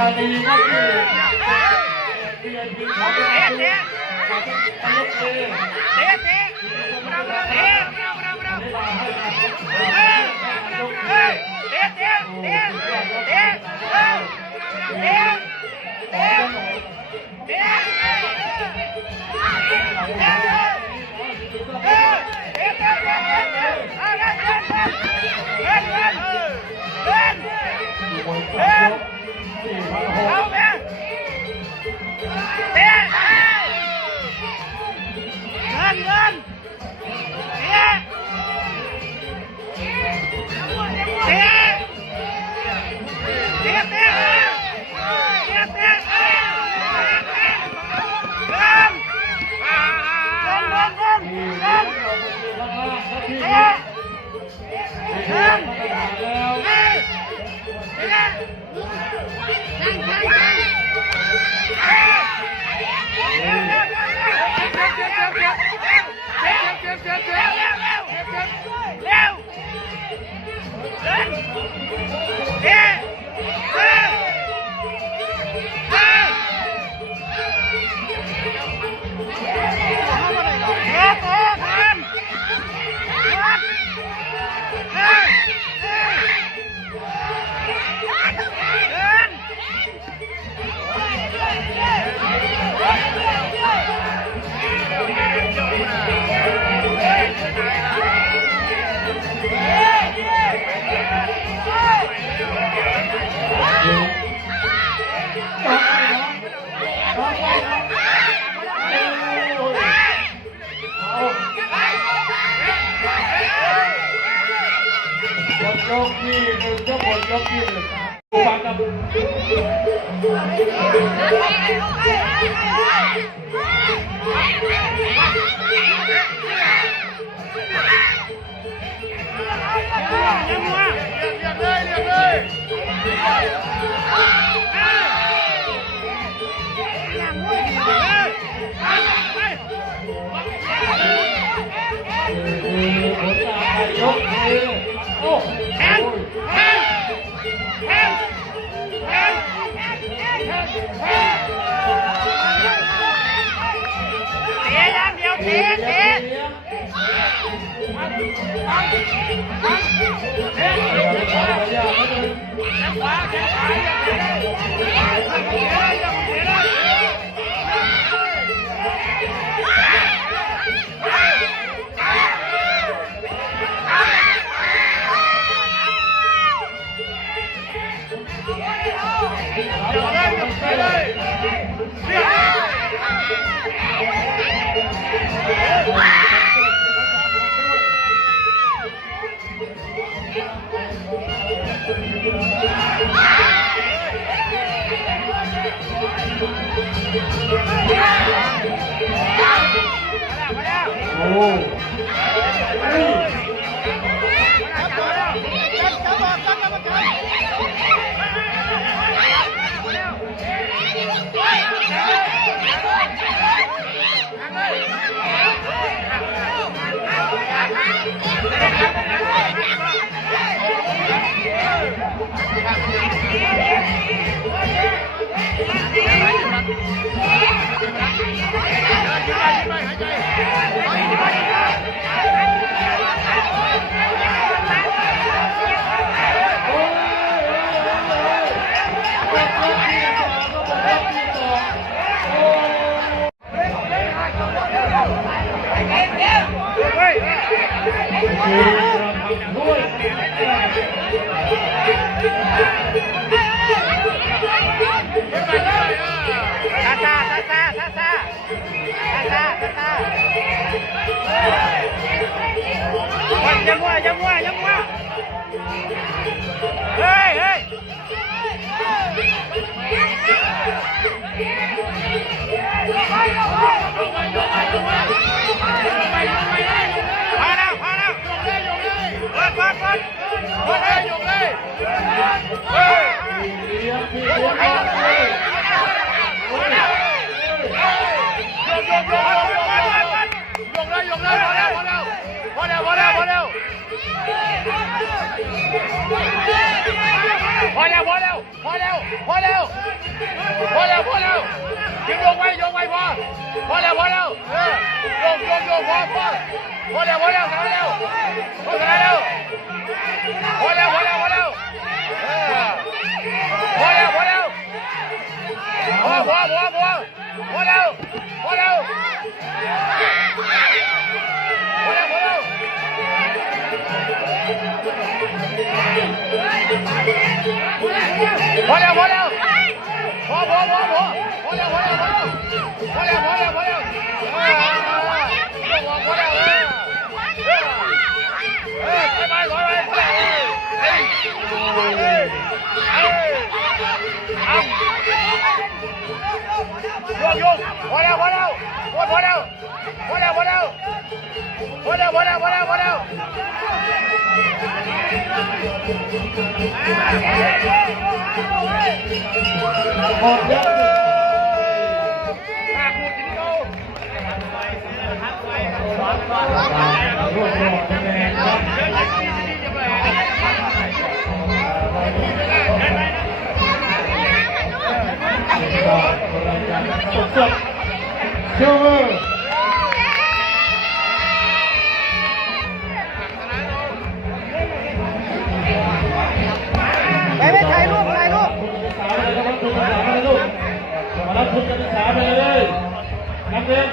ธานีก็คือVIP เขาเป็นตลกเลยยกที่หนึ่งก็หมดยกที่หนึ่งฟังกับยกโอ้แข็งแข็งแข็งแข็งเสียอย่างเดียวเสียแข็งขวาแข็งขวาโอ้ยังว่าเฮ้ยพอแล้วยกเลยเฮ้ยพอแล้ว พอแล้วพอแล้วโยกพอแล้วพอแล้วพอแล้วพอแล้วพอแล้วพอแล้วพอแล้วพอแล้วพอแล้วพอแล้วพอแล้วพอแล้วพอแล้วพอแล้วโยกพอแล้วพอแล้วหมดยกหากหมดที่นี่เอารวบรวมคะแนนครับสดๆชูมือไปถ่ายรูปมารับทุนการศึกษาไปเลยนักเรียน